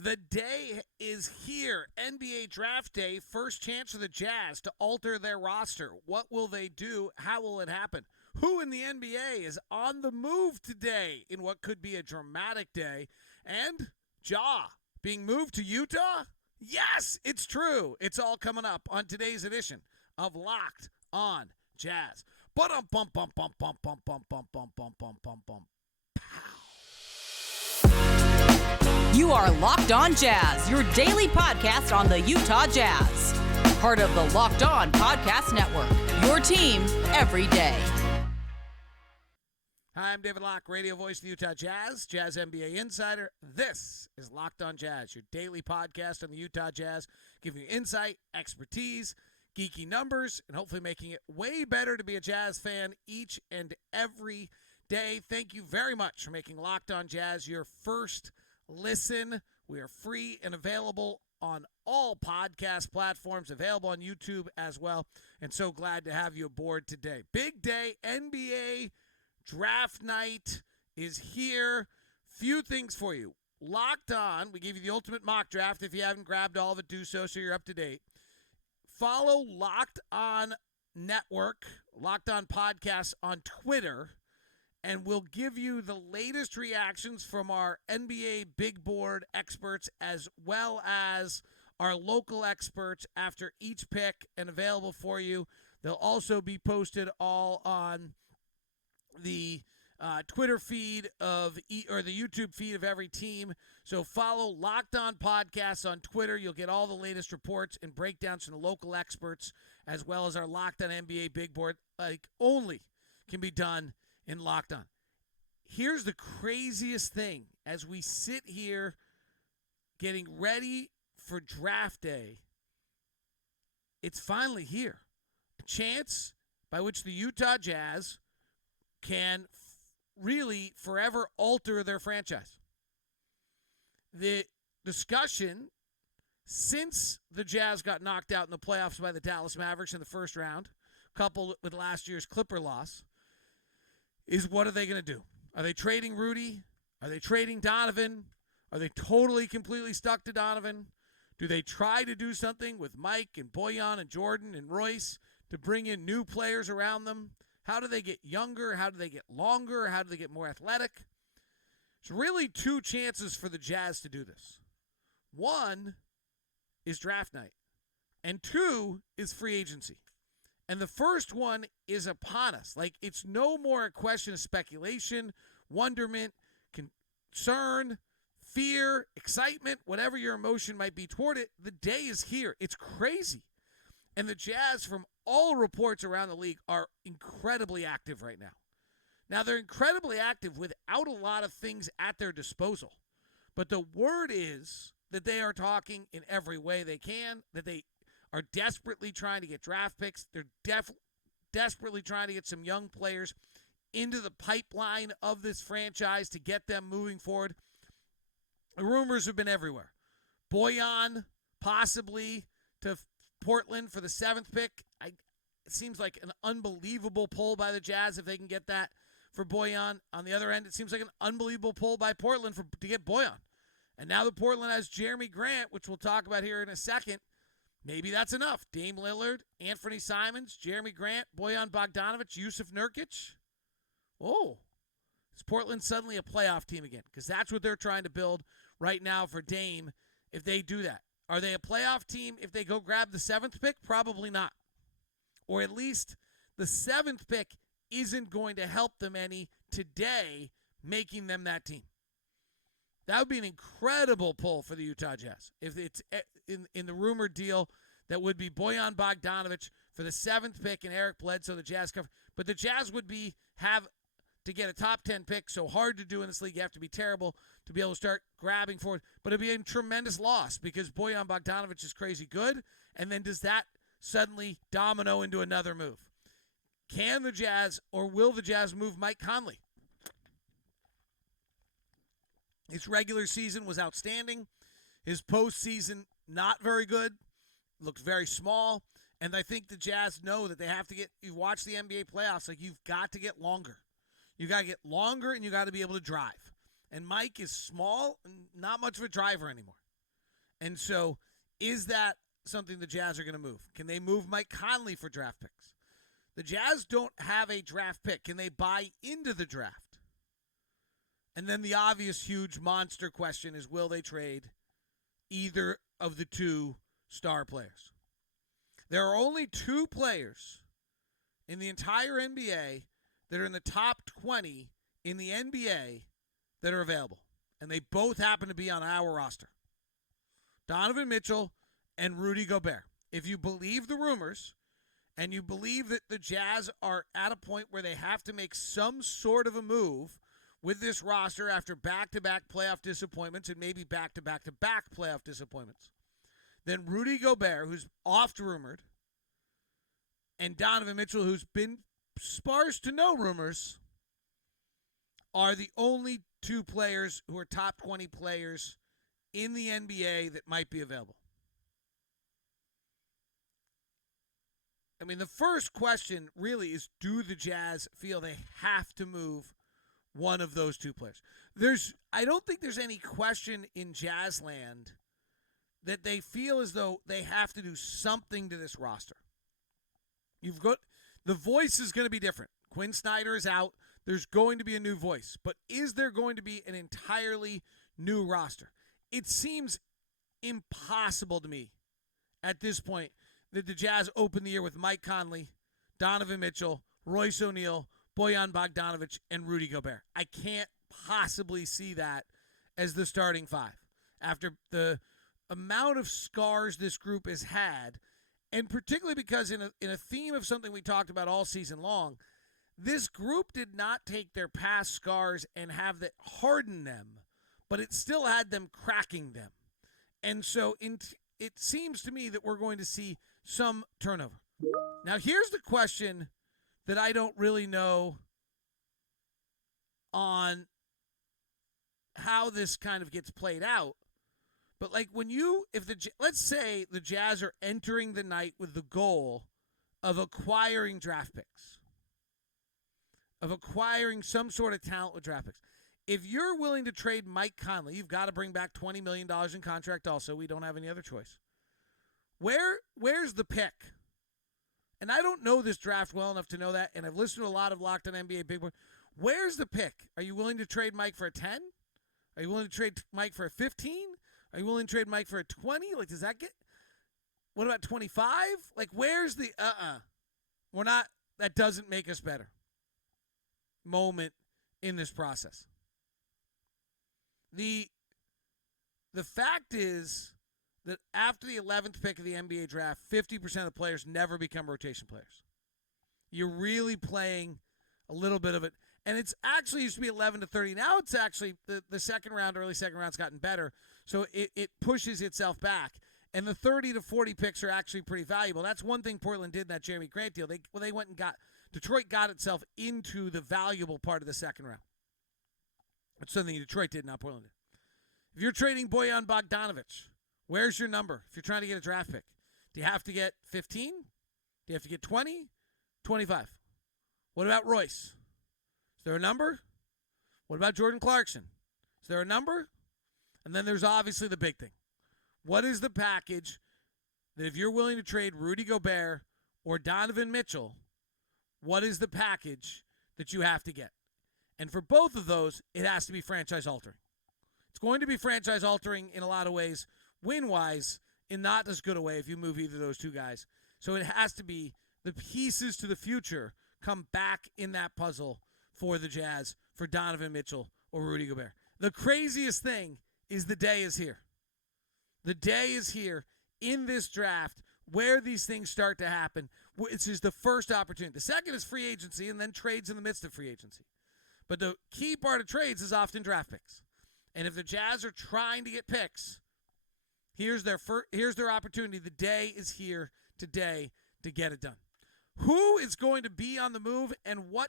The day is here. NBA Draft Day, first chance for the Jazz to alter their roster. What will they do? How will it happen? Who in the NBA is on the move today in what could be a dramatic day? And Ja being moved to Utah? Yes, it's true. It's all coming up on today's edition of Locked on Jazz. You are Locked On Jazz, your daily podcast on the Utah Jazz. Part of the Locked On Podcast Network, your team every day. Hi, I'm David Locke, radio voice of the Utah Jazz, Jazz NBA insider. This is Locked On Jazz, your daily podcast on the Utah Jazz, giving you insight, expertise, geeky numbers, and hopefully making it way better to be a Jazz fan each and every day. Thank you very much for making Locked On Jazz your first listen. We are free and available on all podcast platforms, available on YouTube as well, and so glad to have you aboard today. Big day, NBA Draft night is here. Few things for you. Locked On, we gave you the ultimate mock draft. If you haven't grabbed all of it, do so you're up to date. Follow Locked On Network, Locked On Podcasts on Twitter, and we'll give you the latest reactions from our NBA big board experts as well as our local experts after each pick and available for you. They'll also be posted all on the Twitter feed or the YouTube feed of every team. So follow Locked On Podcasts on Twitter. You'll get all the latest reports and breakdowns from the local experts as well as our Locked On NBA big board, like only can be done in Locked On. Here's the craziest thing as we sit here getting ready for draft day. It's finally here. A chance by which the Utah Jazz can really forever alter their franchise. The discussion since the Jazz got knocked out in the playoffs by the Dallas Mavericks in the first round, coupled with last year's Clipper loss, is what are they going to do? Are they trading Rudy? Are they trading Donovan? Are they totally, completely stuck to Donovan? Do they try to do something with Mike and Bojan and Jordan and Royce to bring in new players around them? How do they get younger? How do they get longer? How do they get more athletic? There's really two chances for the Jazz to do this. One is draft night, and two is free agency. And the first one is upon us. Like, it's no more a question of speculation, wonderment, concern, fear, excitement, whatever your emotion might be toward it. The day is here. It's crazy. And the Jazz, from all reports around the league, are incredibly active right now. Now, they're incredibly active without a lot of things at their disposal. But the word is that they are talking in every way they can, that they are desperately trying to get draft picks. They're desperately trying to get some young players into the pipeline of this franchise to get them moving forward. The rumors have been everywhere. Bojan possibly to Portland for the 7th pick. It seems like an unbelievable pull by the Jazz if they can get that for Bojan. On the other end, it seems like an unbelievable pull by Portland to get Bojan. And now that Portland has Jerami Grant, which we'll talk about here in a second, maybe that's enough. Dame Lillard, Anthony Simons, Jerami Grant, Bojan Bogdanovic, Yusuf Nurkic. Oh, is Portland suddenly a playoff team again? Because that's what they're trying to build right now for Dame if they do that. Are they a playoff team if they go grab the 7th pick? Probably not. Or at least the 7th pick isn't going to help them any today, making them that team. That would be an incredible pull for the Utah Jazz. If it's in the rumored deal, that would be Bojan Bogdanovic for the 7th pick and Eric Bledsoe, the Jazz cover. But the Jazz would have to get a top 10 pick, so hard to do in this league. You have to be terrible to be able to start grabbing for it. But it'd be a tremendous loss because Bojan Bogdanovic is crazy good. And then does that suddenly domino into another move? Can the Jazz or will the Jazz move Mike Conley? His regular season was outstanding. His postseason, not very good. Looks very small. And I think the Jazz know that they have to get, you watch the NBA playoffs, like you've got to get longer. You got to get longer, and you got to be able to drive. And Mike is small and not much of a driver anymore. And so is that something the Jazz are going to move? Can they move Mike Conley for draft picks? The Jazz don't have a draft pick. Can they buy into the draft? And then the obvious huge monster question is, will they trade either of the two star players? There are only two players in the entire NBA that are in the top 20 in the NBA that are available. And they both happen to be on our roster. Donovan Mitchell and Rudy Gobert. If you believe the rumors and you believe that the Jazz are at a point where they have to make some sort of a move with this roster after back-to-back playoff disappointments and maybe back-to-back-to-back playoff disappointments, then Rudy Gobert, who's oft-rumored, and Donovan Mitchell, who's been sparse to no rumors, are the only two players who are top 20 players in the NBA that might be available. I mean, the first question really is, do the Jazz feel they have to move one of those two players? I don't think there's any question in Jazz land that they feel as though they have to do something to this roster. You've got the voice is going to be different. Quinn Snyder is out. There's going to be a new voice. But is there going to be an entirely new roster? It seems impossible to me at this point that the Jazz open the year with Mike Conley, Donovan Mitchell, Royce O'Neal, Bojan Bogdanovic, and Rudy Gobert. I can't possibly see that as the starting five. After the amount of scars this group has had, and particularly because in a theme of something we talked about all season long, this group did not take their past scars and have that harden them, but it still had them cracking them. And so it seems to me that we're going to see some turnover. Now, here's the question that I don't really know on how this kind of gets played out. But like let's say the Jazz are entering the night with the goal of acquiring draft picks, of acquiring some sort of talent with draft picks. If you're willing to trade Mike Conley, you've got to bring back $20 million in contract also. We don't have any other choice. Where's the pick? And I don't know this draft well enough to know that, and I've listened to a lot of Locked on NBA Big Board. Where's the pick? Are you willing to trade Mike for a 10? Are you willing to trade Mike for a 15? Are you willing to trade Mike for a 20? Like, does that get... What about 25? Like, where's the we're not... That doesn't make us better moment in this process. The fact is that after the 11th pick of the NBA draft, 50% of the players never become rotation players. You're really playing a little bit of it. And it's actually used to be 11 to 30. Now it's actually the second round, early second round's gotten better. So it pushes itself back. And the 30 to 40 picks are actually pretty valuable. That's one thing Portland did in that Jerami Grant deal. They went and Detroit got itself into the valuable part of the second round. That's something Detroit did, not Portland did. If you're trading Bojan Bogdanovic, where's your number if you're trying to get a draft pick? Do you have to get 15? Do you have to get 20? 25? What about Royce? Is there a number? What about Jordan Clarkson? Is there a number? And then there's obviously the big thing. What is the package that if you're willing to trade Rudy Gobert or Donovan Mitchell, what is the package that you have to get? And for both of those, it has to be franchise altering. It's going to be franchise altering in a lot of ways, win-wise, in not as good a way if you move either of those two guys. So it has to be the pieces to the future come back in that puzzle for the Jazz, for Donovan Mitchell or Rudy Gobert. The craziest thing is the day is here. The day is here in this draft where these things start to happen. This is the first opportunity. The second is free agency and then trades in the midst of free agency. But the key part of trades is often draft picks. And if the Jazz are trying to get picks, here's their opportunity. The day is here today to get it done. Who is going to be on the move and what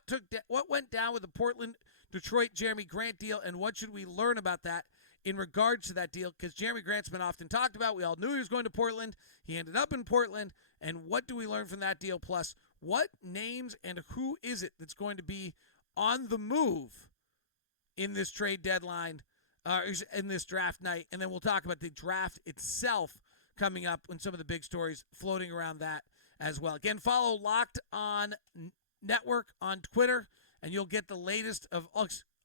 went down with the Portland-Detroit Jerami Grant deal, and what should we learn about that in regards to that deal? Because Jerami Grant's been often talked about. We all knew he was going to Portland. He ended up in Portland. And what do we learn from that deal? Plus, what names and who is it that's going to be on the move in this trade deadline in this draft night, and then we'll talk about the draft itself coming up and some of the big stories floating around that as well. Again, follow Locked On Network on Twitter, and you'll get the latest of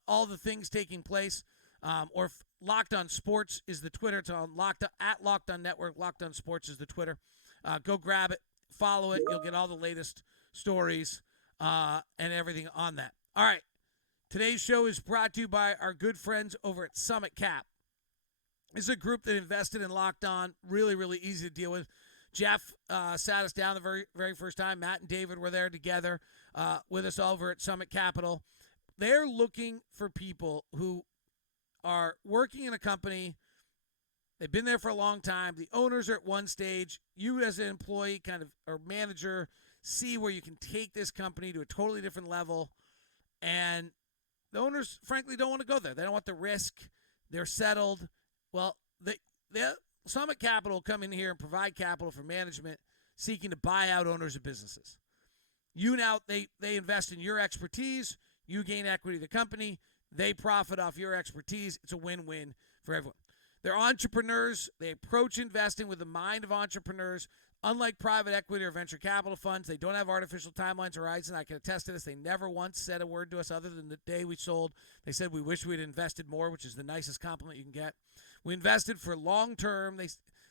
all the things taking place. Locked On Sports is the Twitter. It's on at Locked On Network. Locked On Sports is the Twitter. Go grab it, follow it. You'll get all the latest stories and everything on that. All right. Today's show is brought to you by our good friends over at Summit Cap. This is a group that invested in Locked On. Really, really easy to deal with. Jeff sat us down the very, very first time. Matt and David were there together with us over at Summit Capital. They're looking for people who are working in a company. They've been there for a long time. The owners are at one stage. You as an employee kind of or manager see where you can take this company to a totally different level. And the owners, frankly, don't want to go there. They don't want the risk. They're settled. Well, the Summit Capital come in here and provide capital for management seeking to buy out owners of businesses. They invest in your expertise. You gain equity of the company. They profit off your expertise. It's a win-win for everyone. They're entrepreneurs. They approach investing with the mind of entrepreneurs. Unlike private equity or venture capital funds, they don't have artificial timelines or horizons. I can attest to this. They never once said a word to us other than the day we sold. They said we wish we'd invested more, which is the nicest compliment you can get. We invested for long term. They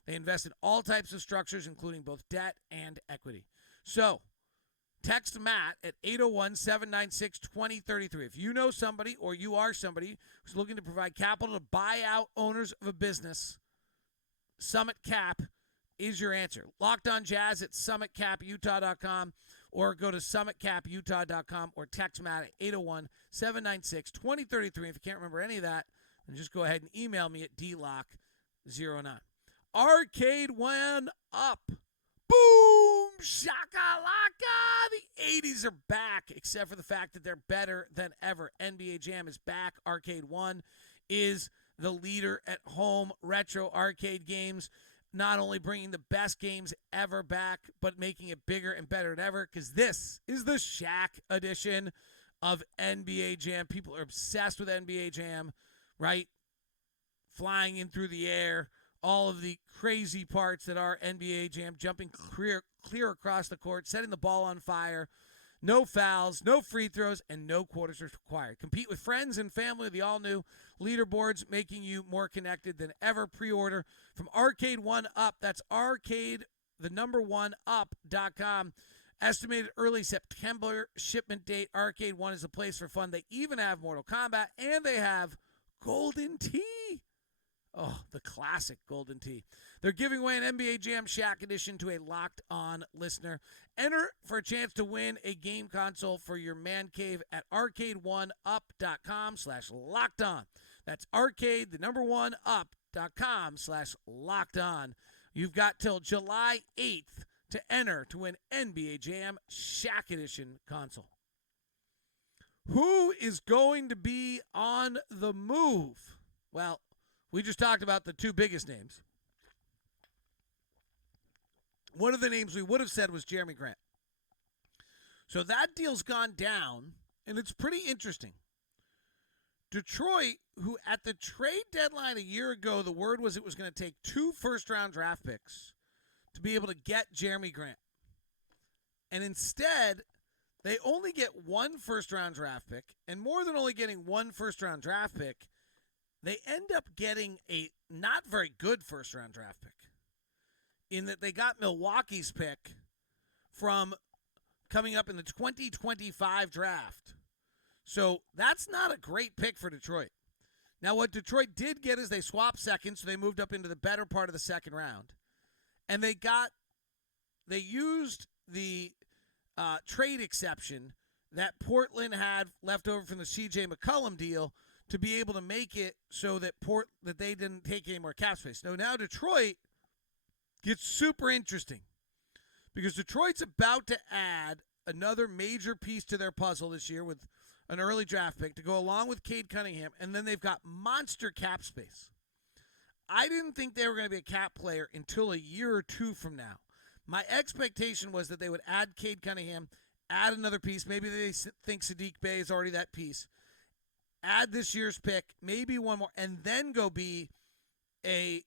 invest in all types of structures, including both debt and equity. So text Matt at 801-796-2033. If you know somebody or you are somebody who's looking to provide capital to buy out owners of a business, Summit Cap is your answer. Locked On Jazz at summitcaputah.com or go to summitcaputah.com or text Matt at 801-796-2033. If you can't remember any of that, then just go ahead and email me at dlock09. Arcade One Up. Boom! Shakalaka! The 80s are back, except for the fact that they're better than ever. NBA Jam is back. Arcade One is the leader at home retro arcade games, not only bringing the best games ever back, but making it bigger and better than ever, because this is the Shaq edition of NBA Jam. People are obsessed with NBA Jam, right? Flying in through the air, all of the crazy parts that are NBA Jam, jumping clear across the court, setting the ball on fire, no fouls, no free throws, and no quarters required. Compete with friends and family with the all-new leaderboards, making you more connected than ever. Pre-order from Arcade One Up. That's arcade1up.com. Estimated early September shipment date. Arcade One is a place for fun. They even have Mortal Kombat, and they have Golden Tee. Oh, the classic Golden Tee. They're giving away an NBA Jam Shaq edition to a Locked On listener. Enter for a chance to win a game console for your man cave at arcade1up.com/lockedon. That's arcade1up.com/lockedon. You've got till July 8th to enter to win NBA Jam Shaq edition console. Who is going to be on the move? Well, we just talked about the two biggest names. One of the names we would have said was Jerami Grant. So that deal's gone down, and it's pretty interesting. Detroit, who at the trade deadline a year ago, the word was it was going to take 2 first-round draft picks to be able to get Jerami Grant. And instead, they only get 1 first-round draft pick, and more than only getting 1 first-round draft pick, they end up getting a not very good first-round draft pick in that they got Milwaukee's pick from coming up in the 2025 draft. So that's not a great pick for Detroit. Now, what Detroit did get is they swapped seconds, so they moved up into the better part of the second round. And they used the trade exception that Portland had left over from the C.J. McCollum deal to be able to make it so that they didn't take any more cap space. Now Detroit gets super interesting because Detroit's about to add another major piece to their puzzle this year with an early draft pick to go along with Cade Cunningham, and then they've got monster cap space. I didn't think they were going to be a cap player until a year or two from now. My expectation was that they would add Cade Cunningham, add another piece. Maybe they think Sadiq Bey is already that piece. add this year's pick, maybe one more, and then go be a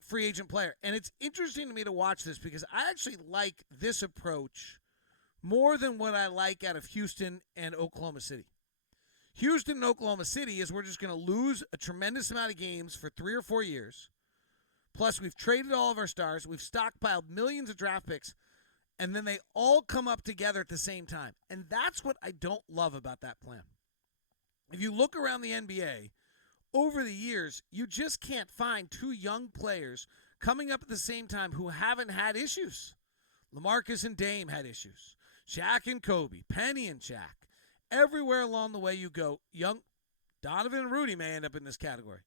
free agent player. And it's interesting to me to watch this because I actually like this approach more than what I like out of Houston and Oklahoma City. Houston and Oklahoma City is we're just going to lose a tremendous amount of games for 3 or 4 years. Plus, we've traded all of our stars. We've stockpiled millions of draft picks. And then they all come up together at the same time. And that's what I don't love about that plan. If you look around the NBA, over the years, you just can't find 2 young players coming up at the same time who haven't had issues. LaMarcus and Dame had issues. Shaq and Kobe, Penny and Shaq. Everywhere along the way you go, young Donovan and Rudy may end up in this category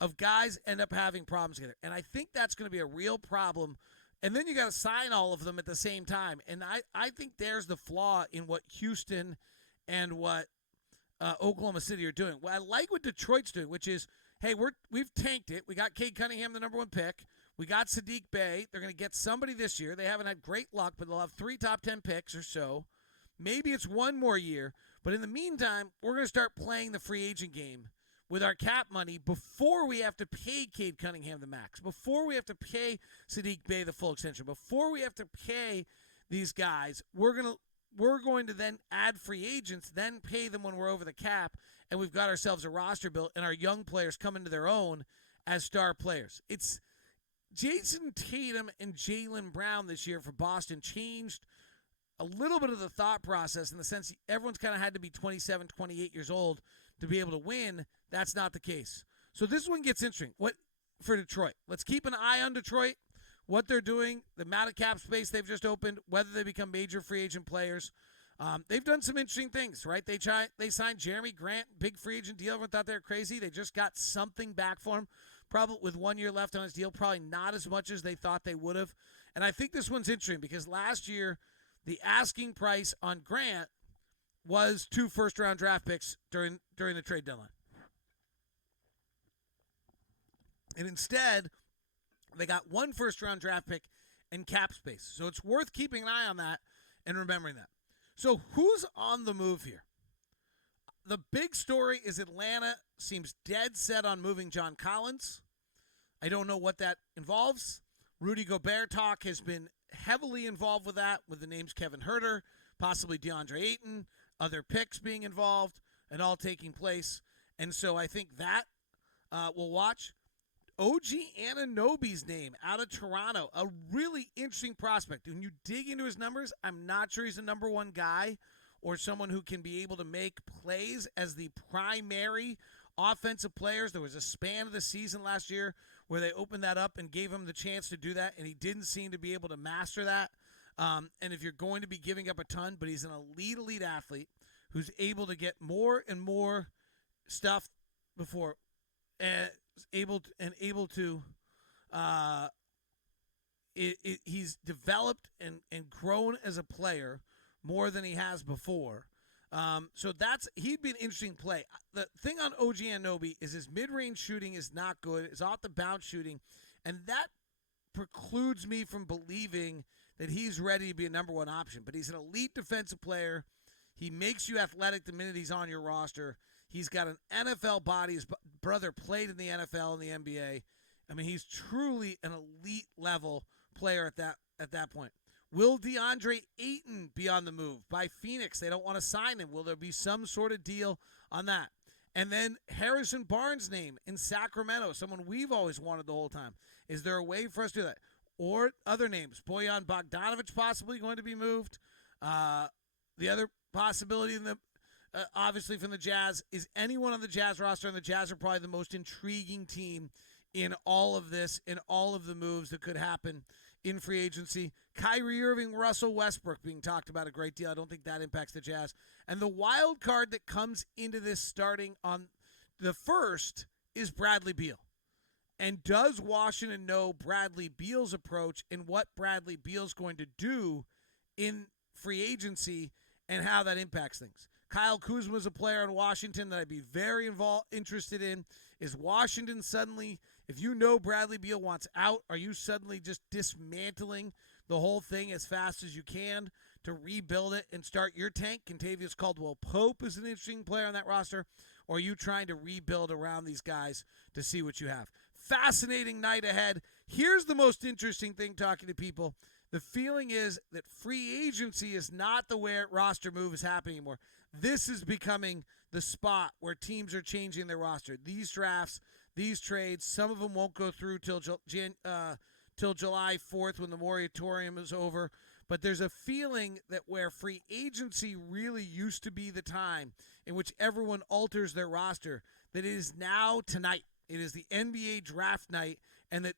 of guys end up having problems together. And I think that's going to be a real problem. And then you got to sign all of them at the same time. And I think there's the flaw in what Houston and what Oklahoma City are doing. Well, I like what Detroit's doing, which is, hey, we've tanked it. We got Cade Cunningham, the number 1 pick. We got Sadiq Bey. They're going to get somebody this year. They haven't had great luck, but they'll have 3 top 10 picks or so. Maybe it's 1 more year. But in the meantime, we're going to start playing the free agent game with our cap money before we have to pay Cade Cunningham the max, before we have to pay Sadiq Bey the full extension, before we have to pay these guys. We're going to then add free agents, then pay them when we're over the cap, and we've got ourselves a roster built, and our young players come into their own as star players. It's Jason Tatum and Jaylen Brown this year for Boston changed a little bit of the thought process in the sense everyone's kind of had to be 27, 28 years old to be able to win. That's not the case. So this one gets interesting. What for Detroit? Let's keep an eye on Detroit, what they're doing, the amount of cap space they've just opened, whether they become major free agent players. They've done some interesting things, right? They signed Jerami Grant, big free agent deal. Everyone thought they were crazy. They just got something back for him, probably with 1 year left on his deal, probably not as much as they thought they would have. And I think this one's interesting because last year the asking price on Grant was 2 first-round draft picks during the trade deadline. And instead, they got 1 first-round draft pick and cap space. So it's worth keeping an eye on that and remembering that. So who's on the move here? The big story is Atlanta seems dead set on moving John Collins. I don't know what that involves. Rudy Gobert talk has been heavily involved with that, with the names Kevin Huerter, possibly DeAndre Ayton, other picks being involved, and all taking place. And so I think that we'll watch. OG Anunoby's name out of Toronto, a really interesting prospect. When you dig into his numbers, I'm not sure he's the number 1 guy or someone who can be able to make plays as the primary offensive players. There was a span of the season last year where they opened that up and gave him the chance to do that, and he didn't seem to be able to master that. And if you're going to be giving up a ton, but he's an elite athlete who's able to get more and more stuff before he's developed and grown as a player more than he has before. So he'd be an interesting play. The thing on OG Anunoby is his mid-range shooting is not good. It's off the bounce shooting, and that precludes me from believing that he's ready to be a number 1 option. But he's an elite defensive player. He makes you athletic the minute he's on your roster. He's got an NFL body. His brother played in the NFL and the NBA. I mean, he's truly an elite level player at that point. Will DeAndre Ayton be on the move by Phoenix? They don't want to sign him. Will there be some sort of deal on that? And then Harrison Barnes' name in Sacramento, someone we've always wanted the whole time. Is there a way for us to do that? Or other names, Bojan Bogdanovic possibly going to be moved. The other possibility in the obviously from the Jazz is anyone on the Jazz roster, and the Jazz are probably the most intriguing team in all of this, in all of the moves that could happen in free agency. Kyrie Irving, Russell Westbrook being talked about a great deal. I don't think that impacts the Jazz. And the wild card that comes into this starting on the first is Bradley Beal. And does Washington know Bradley Beal's approach and what Bradley Beal's going to do in free agency and how that impacts things? Kyle Kuzma is a player in Washington that I'd be very interested in. Is Washington suddenly, if you know Bradley Beal wants out, are you suddenly just dismantling the whole thing as fast as you can to rebuild it and start your tank? Contavious Caldwell-Pope is an interesting player on that roster. or are you trying to rebuild around these guys to see what you have? Fascinating night ahead. Here's the most interesting thing talking to people. The feeling is that free agency is not the way roster move is happening anymore. This is becoming the spot where teams are changing their roster. These drafts, these trades, some of them won't go through till July 4th when the moratorium is over. But there's a feeling that where free agency really used to be the time in which everyone alters their roster, that it is now tonight. It is the NBA draft night, and that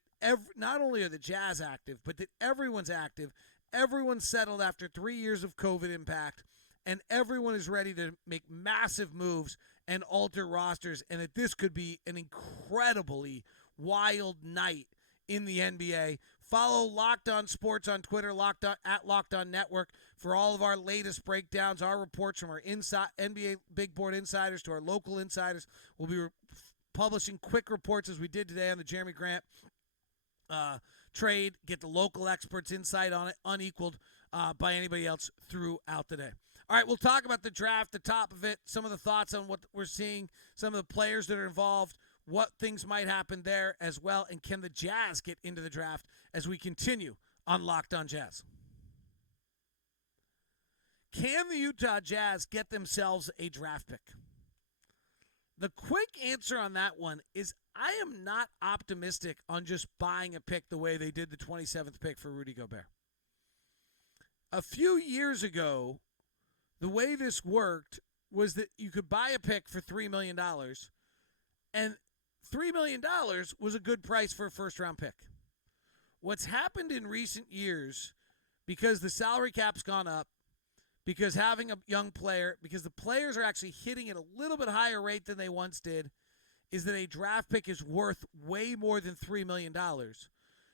not only are the Jazz active, but that everyone's active. Everyone's settled after 3 years of COVID impact, and everyone is ready to make massive moves and alter rosters, and that this could be an incredibly wild night in the NBA. Follow Locked On Sports on Twitter, at Locked On Network, for all of our latest breakdowns, our reports from our NBA Big Board insiders to our local insiders. We'll be publishing quick reports as we did today on the Jerami Grant trade. Get the local experts' insight on it, unequaled by anybody else throughout the day. All right, we'll talk about the draft, the top of it, some of the thoughts on what we're seeing, some of the players that are involved, what things might happen there as well, and can the Jazz get into the draft as we continue on Locked On Jazz. Can the Utah Jazz get themselves a draft pick? The quick answer on that one is I am not optimistic on just buying a pick the way they did the 27th pick for Rudy Gobert. A few years ago, the way this worked was that you could buy a pick for $3 million, and $3 million was a good price for a first-round pick. What's happened in recent years, because the salary cap's gone up, because having a young player, because the players are actually hitting at a little bit higher rate than they once did, is that a draft pick is worth way more than $3 million.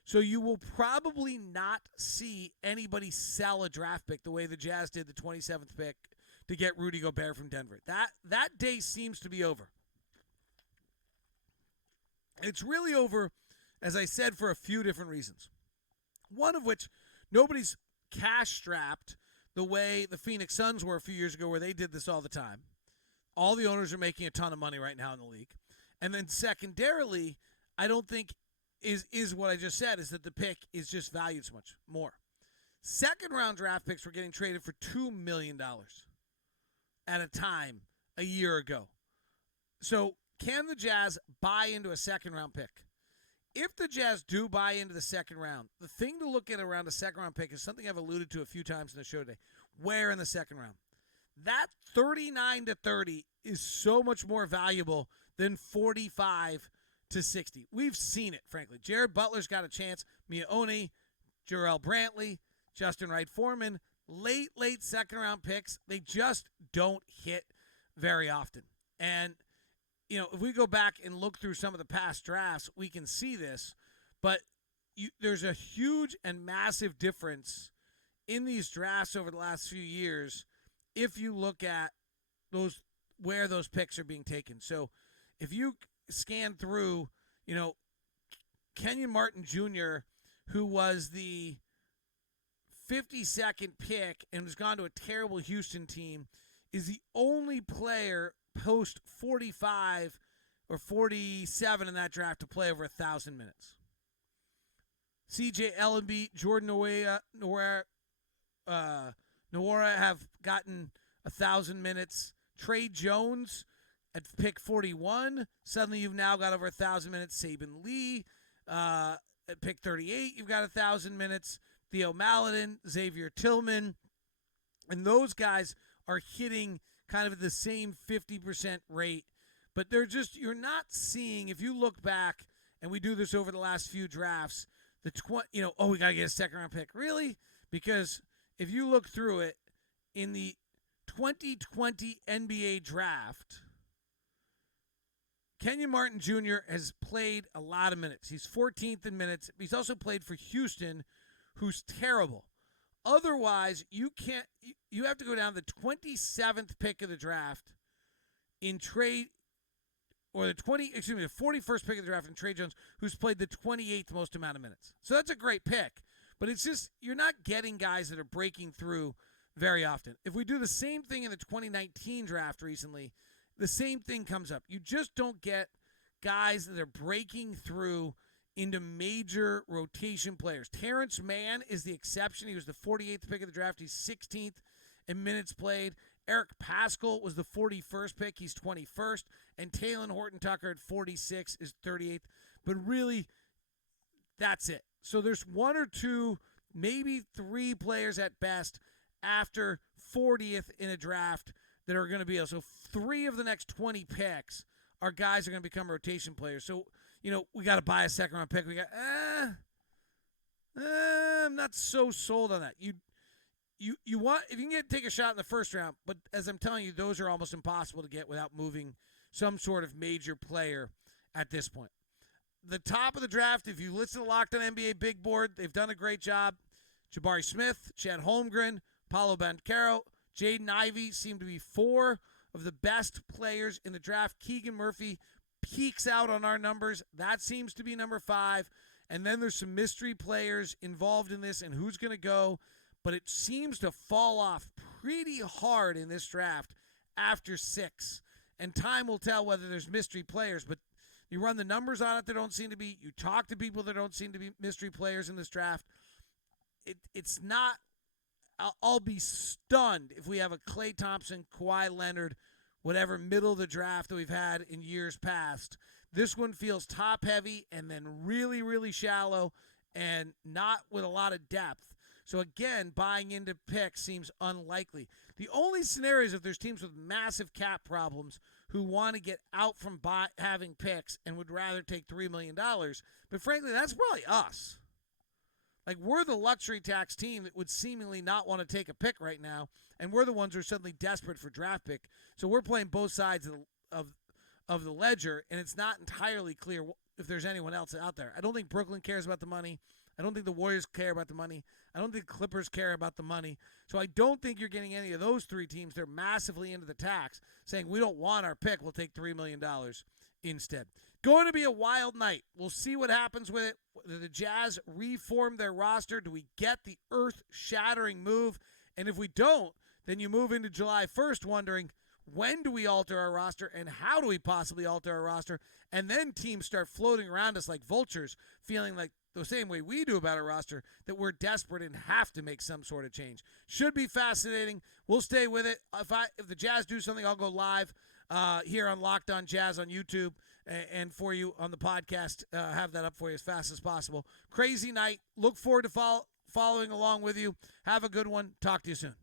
So you will probably not see anybody sell a draft pick the way the Jazz did the 27th pick to get Rudy Gobert from Denver. That day seems to be over. It's really over, as I said, for a few different reasons. One of which, nobody's cash-strapped the way the Phoenix Suns were a few years ago, where they did this all the time. All the owners are making a ton of money right now in the league. And then secondarily, I don't think is what I just said, is that the pick is just valued so much more. Second-round draft picks were getting traded for $2 million at a time a year ago. So can the Jazz buy into a second-round pick? If the Jazz do buy into the second round, the thing to look at around a second-round pick is something I've alluded to a few times in the show today. Where in the second round? That 39-30 is so much more valuable than 45 to 60. We've seen it, frankly. Jared Butler's got a chance. Mia Oni, Jarrell Brantley, Justin Wright-Foreman, late second-round picks, they just don't hit very often. And if we go back and look through some of the past drafts, we can see this. But there's a huge and massive difference in these drafts over the last few years if you look at where those picks are being taken. So if you scan through, Kenyon Martin Jr., who was the 52nd pick and has gone to a terrible Houston team, is the only player post 45 or 47 in that draft to play over 1,000 minutes. CJ Ellenby, Jordan Nwora have gotten 1,000 minutes. Trey Jones at pick 41. Suddenly you've now got over 1,000 minutes. Saban Lee at pick 38. You've got 1,000 minutes. Theo Maledon, Xavier Tillman. And those guys are hitting kind of the same 50% rate. But you're not seeing, if you look back, and we do this over the last few drafts, we got to get a second-round pick. Really? Because if you look through it, in the 2020 NBA draft, Kenyon Martin Jr. has played a lot of minutes. He's 14th in minutes. He's also played for Houston, who's terrible. Otherwise, you have to go down the 27th pick of the draft in trade, or the 41st pick of the draft in Trey Jones, who's played the 28th most amount of minutes. So that's a great pick. But it's just, you're not getting guys that are breaking through very often. If we do the same thing in the 2019 draft recently, the same thing comes up. You just don't get guys that are breaking through into major rotation players. Terrence Mann is the exception. He was the 48th pick of the draft. He's 16th in minutes played. Eric Paschall was the 41st pick. He's 21st. And Talen Horton-Tucker at 46 is 38th. But really, that's it. So there's one or two, maybe three players at best after 40th in a draft that are going to be able. So 3 of the next 20 picks are guys that are going to become rotation players. So, we got to buy a second-round pick. We got, I'm not so sold on that. You want, if you can take a shot in the first round, but as I'm telling you, those are almost impossible to get without moving some sort of major player at this point. The top of the draft, if you listen to Locked On NBA Big Board, they've done a great job. Jabari Smith, Chet Holmgren, Paolo Banchero, Jaden Ivey seem to be 4 of the best players in the draft. Keegan Murphy peaks out on our numbers. That seems to be number 5. And then there's some mystery players involved in this and who's going to go. But it seems to fall off pretty hard in this draft after 6. And time will tell whether there's mystery players. But you run the numbers on it, there don't seem to be. You talk to people, there don't seem to be mystery players in this draft. It's not. I'll be stunned if we have a Klay Thompson, Kawhi Leonard, whatever middle of the draft that we've had in years past. This one feels top-heavy and then really, really shallow and not with a lot of depth. So, again, buying into picks seems unlikely. The only scenario is if there's teams with massive cap problems who want to get out from having picks and would rather take $3 million. But, frankly, that's probably us. Like, we're the luxury tax team that would seemingly not want to take a pick right now, and we're the ones who are suddenly desperate for draft pick. So we're playing both sides of the ledger, and it's not entirely clear if there's anyone else out there. I don't think Brooklyn cares about the money. I don't think the Warriors care about the money. I don't think the Clippers care about the money. So I don't think you're getting any of those 3 teams. They're massively into the tax, saying we don't want our pick. We'll take $3 million instead. Going to be a wild night. We'll see what happens with it. Do the Jazz reform their roster? Do we get the earth-shattering move? And if we don't, then you move into July 1st wondering, when do we alter our roster and how do we possibly alter our roster? And then teams start floating around us like vultures, feeling like the same way we do about our roster, that we're desperate and have to make some sort of change. Should be fascinating. We'll stay with it. If the Jazz do something, I'll go live here on Locked On Jazz on YouTube and for you on the podcast. Have that up for you as fast as possible. Crazy night. Look forward to following along with you. Have a good one. Talk to you soon.